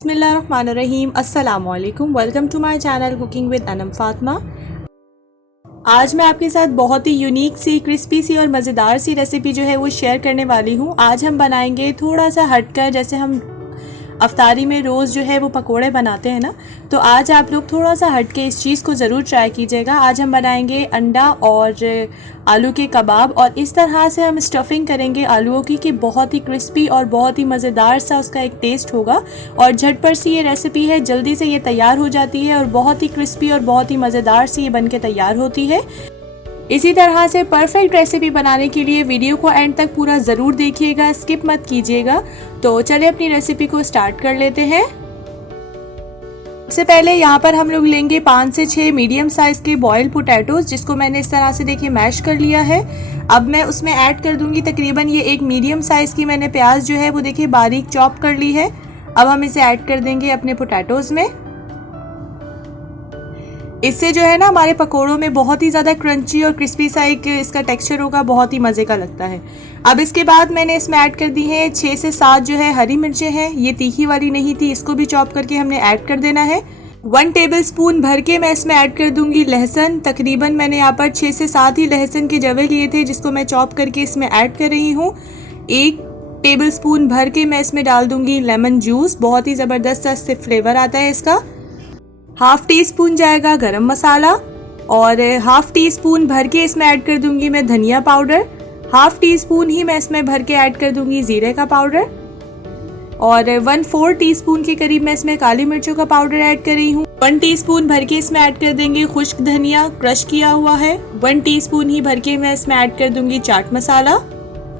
बिस्मिल्लाहिर्रहमानिर्रहीम। अस्सलामुअलैकुम। Welcome to my channel cooking with Anam Fatima. आज मैं आपके साथ बहुत ही यूनिक सी क्रिस्पी सी और मज़ेदार सी रेसिपी जो है वो शेयर करने वाली हूँ। आज हम बनाएंगे थोड़ा सा हटकर, जैसे हम अफ्तारी में रोज़ जो है वो पकोड़े बनाते हैं ना, तो आज आप लोग थोड़ा सा हटके इस चीज़ को ज़रूर ट्राई कीजिएगा। आज हम बनाएंगे अंडा और आलू के कबाब, और इस तरह से हम स्टफिंग करेंगे आलूओं की कि बहुत ही क्रिस्पी और बहुत ही मज़ेदार सा उसका एक टेस्ट होगा। और झटपट सी ये रेसिपी है, जल्दी से ये तैयार हो जाती है और बहुत ही क्रिस्पी और बहुत ही मज़ेदार सी ये बन के तैयार होती है। इसी तरह से परफेक्ट रेसिपी बनाने के लिए वीडियो को एंड तक पूरा ज़रूर देखिएगा, स्किप मत कीजिएगा। तो चलिए अपनी रेसिपी को स्टार्ट कर लेते हैं। सबसे पहले यहाँ पर हम लोग लेंगे 5 से 6 मीडियम साइज़ के बॉइल्ड पोटैटोज़, जिसको मैंने इस तरह से देखिए मैश कर लिया है। अब मैं उसमें ऐड कर दूंगी तकरीबन ये एक मीडियम साइज़ की मैंने प्याज जो है वो देखिए बारीक चॉप कर ली है। अब हम इसे ऐड कर देंगे अपने पोटैटोज़ में। इससे जो है ना हमारे पकोड़ों में बहुत ही ज़्यादा क्रंची और क्रिस्पी सा एक इसका टेक्सचर होगा, बहुत ही मज़े का लगता है। अब इसके बाद मैंने इसमें ऐड कर दी है 6 से 7 जो है हरी मिर्चें हैं। ये तीखी वाली नहीं थी, इसको भी चॉप करके हमने ऐड कर देना है। 1 टेबलस्पून भर के मैं इसमें ऐड कर दूंगी लहसुन। तकरीबन मैंने यहाँ पर 6 से 7 ही लहसुन के जवे लिए थे, जिसको मैं चॉप करके इसमें ऐड कर रही हूँ। 1 टेबलस्पून भर के मैं इसमें डाल दूंगी लेमन जूस, बहुत ही ज़बरदस्त सा इससे फ्लेवर आता है इसका। हाफ टी स्पून जाएगा गरम मसाला, और हाफ टी स्पून भर के इसमें ऐड कर दूंगी मैं धनिया पाउडर। हाफ टी स्पून ही मैं इसमें भर के ऐड कर दूंगी जीरे का पाउडर, और 1/4 टीस्पून के करीब मैं इसमें काली मिर्चों का पाउडर ऐड कर रही हूँ। 1 टीस्पून भर के इसमें ऐड कर देंगे खुश्क धनिया क्रश किया हुआ है। 1 टीस्पून ही भर के मैं इसमें ऐड कर दूंगी चाट मसाला।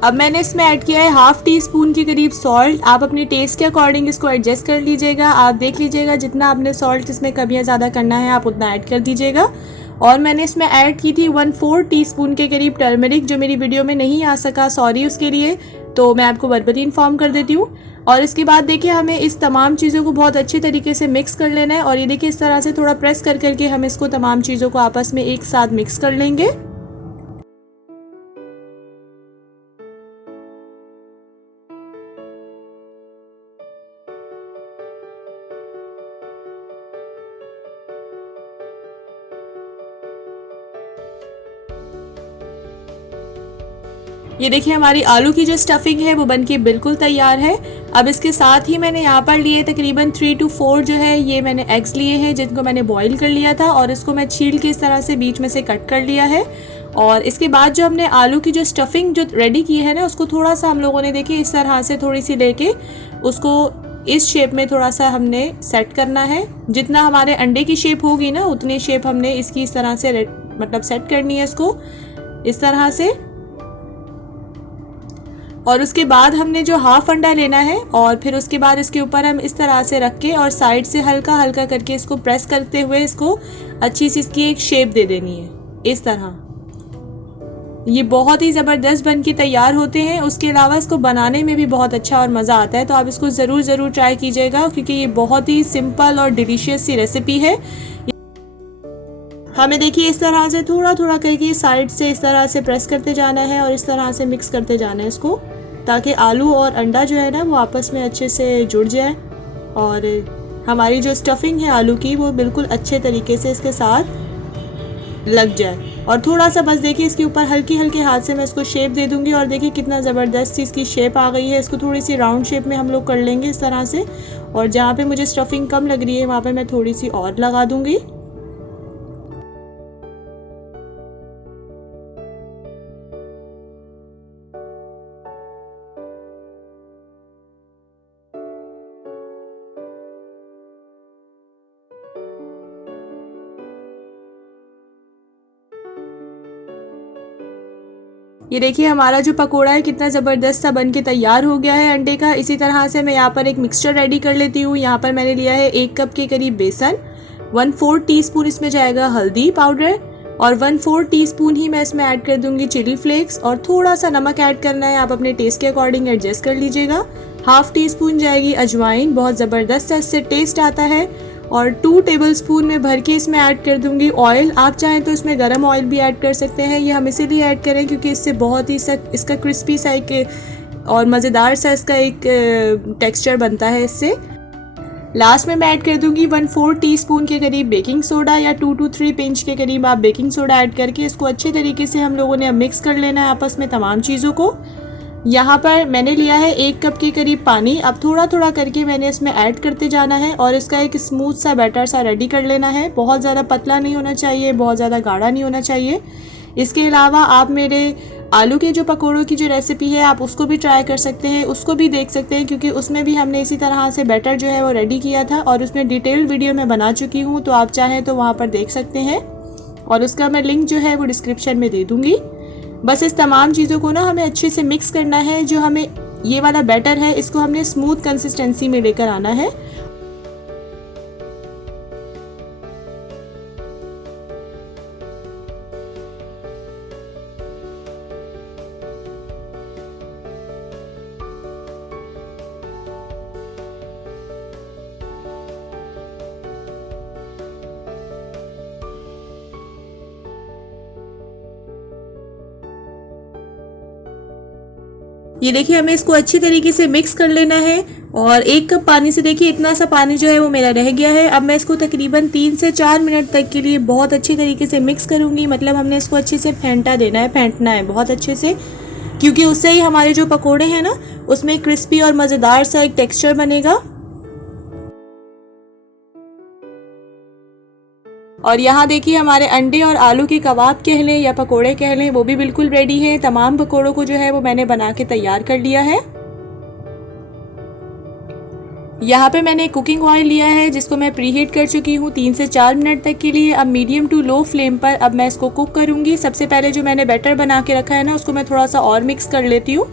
अब मैंने इसमें ऐड किया है हाफ टी स्पून के करीब सॉल्ट। आप अपने टेस्ट के अकॉर्डिंग इसको एडजस्ट कर लीजिएगा। आप देख लीजिएगा जितना आपने सॉल्ट इसमें कम या ज़्यादा करना है आप उतना ऐड कर दीजिएगा। और मैंने इसमें ऐड की थी 1/4 टीस्पून के करीब टर्मरिक, जो मेरी वीडियो में नहीं आ सका, सॉरी उसके लिए, तो मैं आपको वर्बली इन्फॉर्म कर देती हूँ। और इसके बाद देखिए हमें इस तमाम चीज़ों को बहुत अच्छे तरीके से मिक्स कर लेना है। और ये देखिए इस तरह से थोड़ा प्रेस कर करके हम इसको तमाम चीज़ों को आपस में एक साथ मिक्स कर लेंगे। ये देखिए हमारी आलू की जो स्टफिंग है वो बनके बिल्कुल तैयार है। अब इसके साथ ही मैंने यहाँ पर लिए तकरीबन 3 to 4 जो है ये मैंने एग्स लिए हैं, जिनको मैंने बॉईल कर लिया था, और इसको मैं छील के इस तरह से बीच में से कट कर लिया है। और इसके बाद जो हमने आलू की जो स्टफिंग जो रेडी की है ना, उसको थोड़ा सा हम लोगों ने देखिए इस तरह से थोड़ी सी लेके उसको इस शेप में थोड़ा सा हमने सेट करना है। जितना हमारे अंडे की शेप होगी ना उतनी शेप हमने इसकी इस तरह से मतलब सेट करनी है इसको इस तरह से। और उसके बाद हमने जो हाफ अंडा लेना है, और फिर उसके बाद इसके ऊपर हम इस तरह से रख के और साइड से हल्का हल्का करके इसको प्रेस करते हुए इसको अच्छी सी इसकी एक शेप दे देनी है इस तरह। ये बहुत ही ज़बरदस्त बन के तैयार होते हैं। उसके अलावा इसको बनाने में भी बहुत अच्छा और मज़ा आता है, तो आप इसको ज़रूर ट्राई कीजिएगा, क्योंकि ये बहुत ही सिंपल और डिलीशियस सी रेसिपी है। हमें देखिए इस तरह से थोड़ा थोड़ा करके साइड से इस तरह से प्रेस करते जाना है और इस तरह से मिक्स करते जाना है इसको, ताकि आलू और अंडा जो है ना वो आपस में अच्छे से जुड़ जाए और हमारी जो स्टफिंग है आलू की वो बिल्कुल अच्छे तरीके से इसके साथ लग जाए। और थोड़ा सा बस देखिए इसके ऊपर हल्की हल्के हाथ से मैं इसको शेप दे दूंगी, और देखिए कितना ज़बरदस्त सी इसकी शेप आ गई है। इसको थोड़ी सी राउंड शेप में हम लोग कर लेंगे इस तरह से, और जहाँ पे मुझे स्टफिंग कम लग रही है वहाँ पे मैं थोड़ी सी और लगा दूंगी। ये देखिए हमारा जो पकोड़ा है कितना ज़बरदस्त सा बन के तैयार हो गया है अंडे का। इसी तरह से मैं यहाँ पर एक मिक्सचर रेडी कर लेती हूँ। यहाँ पर मैंने लिया है 1 कप के करीब बेसन, 1/4 टीस्पून इसमें जाएगा हल्दी पाउडर, और 1/4 टीस्पून ही मैं इसमें ऐड कर दूंगी चिली फ्लेक्स, और थोड़ा सा नमक ऐड करना है, आप अपने टेस्ट के अकॉर्डिंग एडजस्ट कर लीजिएगा। हाफ टी स्पून जाएगी अजवाइन, बहुत ज़बरदस्त सा इससे टेस्ट आता है। और 2 टेबलस्पून में भर के इसमें ऐड कर दूंगी ऑयल। आप चाहें तो इसमें गरम ऑयल भी ऐड कर सकते हैं। ये हम इसीलिए ऐड करें क्योंकि इससे बहुत ही इसका क्रिस्पी सा एक और मज़ेदार सा इसका एक टेक्सचर बनता है इससे। लास्ट में मैं ऐड कर दूंगी 1/4 टीस्पून के करीब बेकिंग सोडा या 2 to 3 पिंच के करीब आप बेकिंग सोडा ऐड करके इसको अच्छे तरीके से हम लोगों ने अब मिक्स कर लेना है आपस में तमाम चीज़ों को। यहाँ पर मैंने लिया है 1 कप के करीब पानी। अब थोड़ा थोड़ा करके मैंने इसमें ऐड करते जाना है और इसका एक स्मूथ सा बैटर सा रेडी कर लेना है। बहुत ज़्यादा पतला नहीं होना चाहिए, बहुत ज़्यादा गाढ़ा नहीं होना चाहिए। इसके अलावा आप मेरे आलू के जो पकौड़ों की जो रेसिपी है आप उसको भी ट्राई कर सकते हैं, उसको भी देख सकते हैं, क्योंकि उसमें भी हमने इसी तरह से बैटर जो है वो रेडी किया था और उसमें डिटेल्ड वीडियो मैं बना चुकी हूँ, तो आप चाहें तो वहाँ पर देख सकते हैं और उसका मैं लिंक जो है वो डिस्क्रिप्शन में दे दूँगी। बस इस तमाम चीज़ों को ना हमें अच्छे से मिक्स करना है। जो हमें ये वाला बैटर है इसको हमने स्मूथ कंसिस्टेंसी में लेकर आना है। ये देखिए हमें इसको अच्छी तरीके से मिक्स कर लेना है और 1 कप पानी से देखिए इतना सा पानी जो है वो मेरा रह गया है। अब मैं इसको तकरीबन 3 से 4 मिनट तक के लिए बहुत अच्छी तरीके से मिक्स करूँगी। मतलब हमने इसको अच्छे से फेंटा देना है, फेंटना है बहुत अच्छे से, क्योंकि उससे ही हमारे जो पकोड़े हैं ना उसमें क्रिस्पी और मज़ेदार सा एक टेक्स्चर बनेगा। और यहाँ देखिए हमारे अंडे और आलू के कबाब कह लें या पकोड़े कह लें वो भी बिल्कुल रेडी है। तमाम पकोड़ों को जो है वो मैंने बना के तैयार कर लिया है। यहाँ पे मैंने कुकिंग ऑयल लिया है जिसको मैं प्रीहीट कर चुकी हूँ 3 से 4 मिनट तक के लिए। अब मीडियम टू लो फ्लेम पर अब मैं इसको कुक करूँगी। सबसे पहले जो मैंने बैटर बना के रखा है ना उसको मैं थोड़ा सा और मिक्स कर लेती हूँ,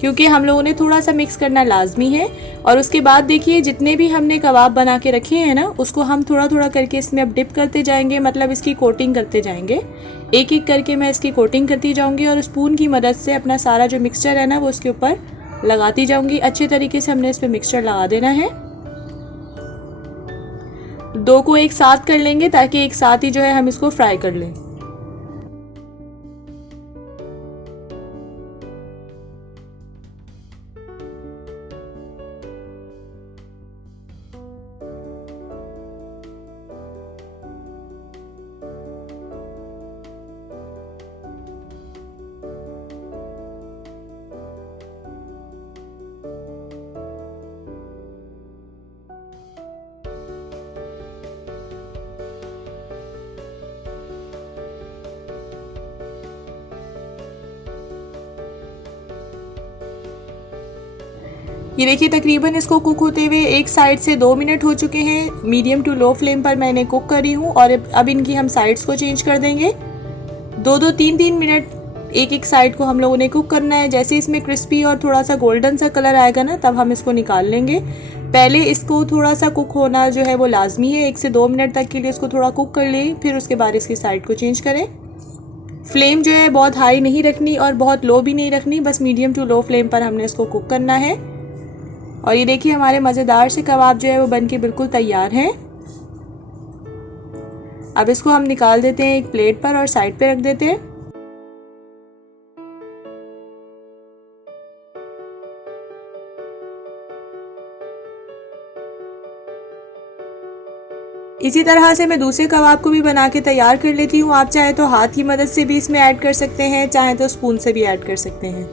क्योंकि हम लोगों ने थोड़ा सा मिक्स करना लाजमी है। और उसके बाद देखिए जितने भी हमने कबाब बना के रखे हैं ना उसको हम थोड़ा थोड़ा करके इसमें अब डिप करते जाएंगे, मतलब इसकी कोटिंग करते जाएंगे। एक एक करके मैं इसकी कोटिंग करती जाऊंगी और स्पून की मदद से अपना सारा जो मिक्सचर है ना वो उसके ऊपर लगाती जाऊंगी। अच्छे तरीके से हमने इस पर मिक्सचर लगा देना है। 2 को एक साथ कर लेंगे ताकि एक साथ ही जो है हम इसको फ्राई कर लें। ये देखिए तकरीबन इसको कुक होते हुए एक साइड से 2 मिनट हो चुके हैं। मीडियम टू लो फ्लेम पर मैंने कुक करी हूँ और अब इनकी हम साइड्स को चेंज कर देंगे। 2-2, 3-3 मिनट एक एक साइड को हम लोगों ने कुक करना है। जैसे इसमें क्रिस्पी और थोड़ा सा गोल्डन सा कलर आएगा ना तब हम इसको निकाल लेंगे। पहले इसको थोड़ा सा कुक होना जो है वो लाजमी है। 1 से 2 मिनट तक के लिए इसको थोड़ा कुक कर लें, फिर उसके बाद इसकी साइड को चेंज करें। फ्लेम जो है बहुत हाई नहीं रखनी और बहुत लो भी नहीं रखनी, बस मीडियम टू लो फ्लेम पर हमने इसको कुक करना है। और ये देखिए हमारे मज़ेदार से कबाब जो है वो बनके बिल्कुल तैयार हैं। अब इसको हम निकाल देते हैं एक प्लेट पर और साइड पे रख देते हैं। इसी तरह से मैं दूसरे कबाब को भी बना के तैयार कर लेती हूँ। आप चाहे तो हाथ की मदद से भी इसमें ऐड कर सकते हैं, चाहे तो स्पून से भी ऐड कर सकते हैं।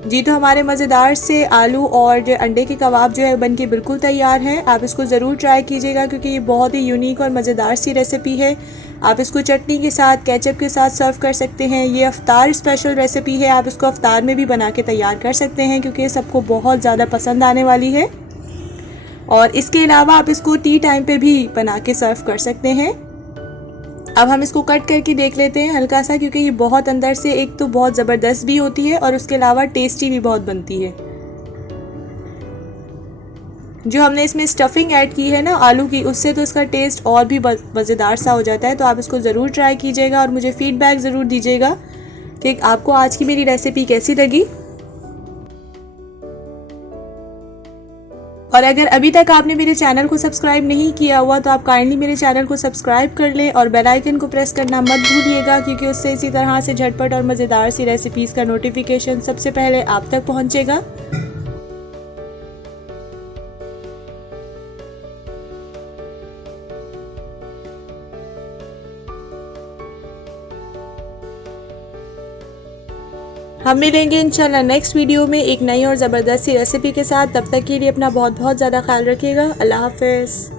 जी तो हमारे मज़ेदार से आलू और जो अंडे के कबाब जो है बनके बिल्कुल तैयार हैं। आप इसको ज़रूर ट्राई कीजिएगा क्योंकि ये बहुत ही यूनिक और मज़ेदार सी रेसिपी है। आप इसको चटनी के साथ, केचप के साथ सर्व कर सकते हैं। ये अफ्तार स्पेशल रेसिपी है, आप इसको अफ्तार में भी बना के तैयार कर सकते हैं क्योंकि ये सबको बहुत ज़्यादा पसंद आने वाली है। और इसके अलावा आप इसको टी टाइम पे भी बना के सर्व कर सकते हैं। अब हम इसको कट करके देख लेते हैं हल्का सा, क्योंकि ये बहुत अंदर से एक तो बहुत ज़बरदस्त भी होती है और उसके अलावा टेस्टी भी बहुत बनती है। जो हमने इसमें स्टफिंग ऐड की है ना आलू की, उससे तो इसका टेस्ट और भी मज़ेदार सा हो जाता है। तो आप इसको ज़रूर ट्राई कीजिएगा और मुझे फ़ीडबैक ज़रूर दीजिएगा कि आपको आज की मेरी रेसिपी कैसी लगी। और अगर अभी तक आपने मेरे चैनल को सब्सक्राइब नहीं किया हुआ तो आप काइंडली मेरे चैनल को सब्सक्राइब कर लें और बेल आइकन को प्रेस करना मत भूलिएगा, क्योंकि उससे इसी तरह से झटपट और मज़ेदार सी रेसिपीज़ का नोटिफिकेशन सबसे पहले आप तक पहुंचेगा। हम मिलेंगे इंशाल्लाह नेक्स्ट वीडियो में एक नई और ज़बरदस्त सी रेसिपी के साथ। तब तक के लिए अपना बहुत बहुत ज़्यादा ख्याल रखिएगा। अल्लाह हाफ़िज़।